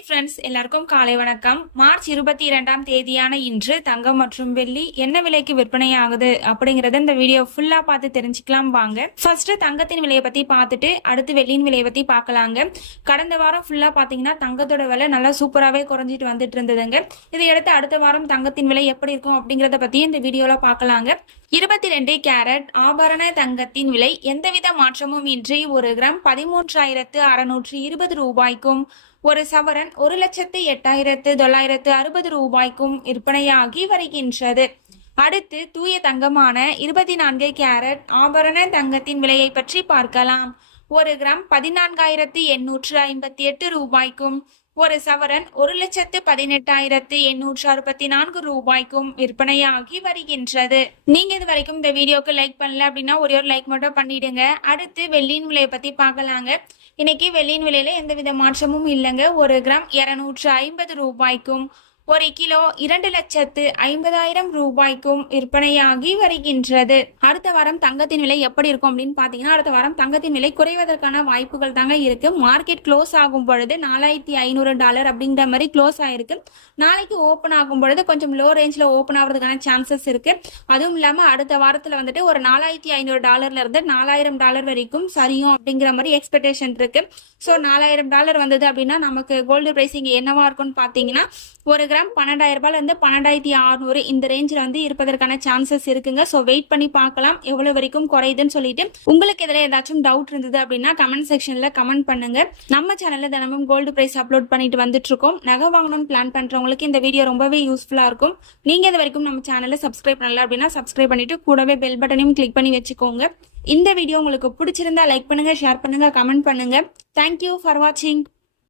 Hi friends, எல்லாருக்கும் காலை வணக்கம். மார்ச் 22ஆம் தேதியான இன்று தங்கம் மற்றும் வெள்ளி என்ன விலைக்கு விற்பனை ஆகுது அப்படிங்கறத இந்த வீடியோ ஃபுல்லா பார்த்து தெரிஞ்சுக்கலாம் வாங்க. ஃபர்ஸ்ட் தங்கத்தின் விலையை பத்தி பார்த்துட்டு அடுத்து வெள்ளியின் விலையை பத்தி பார்க்கலாங்க. கடந்த வாரம் ஃபுல்லா பாத்தீங்கன்னா தங்கத்தோட விலை நல்லா சூப்பராகவே குறைஞ்சிட்டு வந்துட்டு இருந்ததுங்க. இதையடுத்து அடுத்த வாரம் தங்கத்தின் விலை எப்படி இருக்கும் அப்படிங்கறத பத்தி இந்த வீடியோல பார்க்கலாங்க. 22 கேரட் ஆபரண தங்கத்தின் விலை எந்தவித மாற்றமும் இன்றி 1 கிராம் 13,620 ரூபாய்க்கும், ஒரு சவரன் 1,08,960 ரூபாய்க்கும் விற்பனையாகி வருகின்றது. அடுத்து தூய தங்கமான 24 கேரட் ஆபரண தங்கத்தின் விலையை பற்றி பார்க்கலாம். 1 கிராம் 14,858 ரூபாய்க்கும், ஒரு சவரன் 1,18,864 ரூபாய்க்கும் விற்பனையாகி வருகின்றது. நீங்க இது வரைக்கும் இந்த வீடியோக்கு லைக் பண்ணல அப்படின்னா ஒரே ஒரு லைக் மட்டும் பண்ணிடுங்க. அடுத்து வெள்ளியின் விலையை பத்தி பார்க்கலாங்க. இன்னைக்கு வெள்ளியின் விலையில எந்தவித மாற்றமும் இல்லைங்க. 1 கிராம் 250 ரூபாய்க்கும், 1 கிலோ 2,50,000 ரூபாய்க்கும் விற்பனையாகி வருகின்றது. அடுத்த வாரம் தங்கத்தின் விலை எப்படி இருக்கும் அப்படின்னு பாத்தீங்கன்னா, அடுத்த வாரம் தங்கத்தின் விலை குறைவதற்கான வாய்ப்புகள் தாங்க இருக்கு. மார்க்கெட் க்ளோஸ் ஆகும் பொழுது $4,500 அப்படிங்கிற மாதிரி க்ளோஸ் ஆயிருக்கு. நாளைக்கு ஓப்பன் ஆகும் பொழுது கொஞ்சம் லோ ரேஞ்சில் ஓப்பன் ஆகிறதுக்கான சான்சஸ் இருக்கு. அதுவும் இல்லாம அடுத்த வாரத்துல வந்துட்டு ஒரு $4,500 இருந்து $4,000 வரைக்கும் சரியும் அப்படிங்கிற மாதிரி எக்ஸ்பெக்டேஷன் இருக்கு. ஸோ $4,000 வந்தது அப்படின்னா நமக்கு கோல்டு பிரைசிங் என்னவா இருக்கும்னு பாத்தீங்கன்னா, 1 கிராம் 12,000 இருந்து 12,600 இந்த ரேஞ்சில் வந்து இருப்பதற்கான சான்சஸ் இருக்குங்க. ஸோ வெயிட் பண்ணி பார்க்கலாம் எவ்வளவு வரைக்கும் குறையுதுன்னு சொல்லிட்டு. உங்களுக்கு இதில் ஏதாச்சும் டவுட் இருந்தது அப்படின்னா கமெண்ட் செக்ஷன்ல கமெண்ட் பண்ணுங்க. நம்ம சேனல்ல தினமும் கோல்டு பிரைஸ் அப்லோட் பண்ணிட்டு வந்துட்டு இருக்கோம். நகை வாங்கணும்னு பிளான் பண்றவங்களுக்கு இந்த வீடியோ ரொம்பவே யூஸ்ஃபுல்லா இருக்கும். நீங்க இது வரைக்கும் நம்ம சேனலை சப்ஸ்கிரைப் பண்ணல அப்படின்னா சப்ஸ்கிரைப் பண்ணிட்டு கூடவே பெல் பட்டனையும் கிளிக் பண்ணி வச்சுக்கோங்க. இந்த வீடியோ உங்களுக்கு பிடிச்சிருந்தா லைக் பண்ணுங்க, ஷேர் பண்ணுங்க, கமெண்ட் பண்ணுங்க. தேங்க்யூ ஃபார் வாட்சிங்.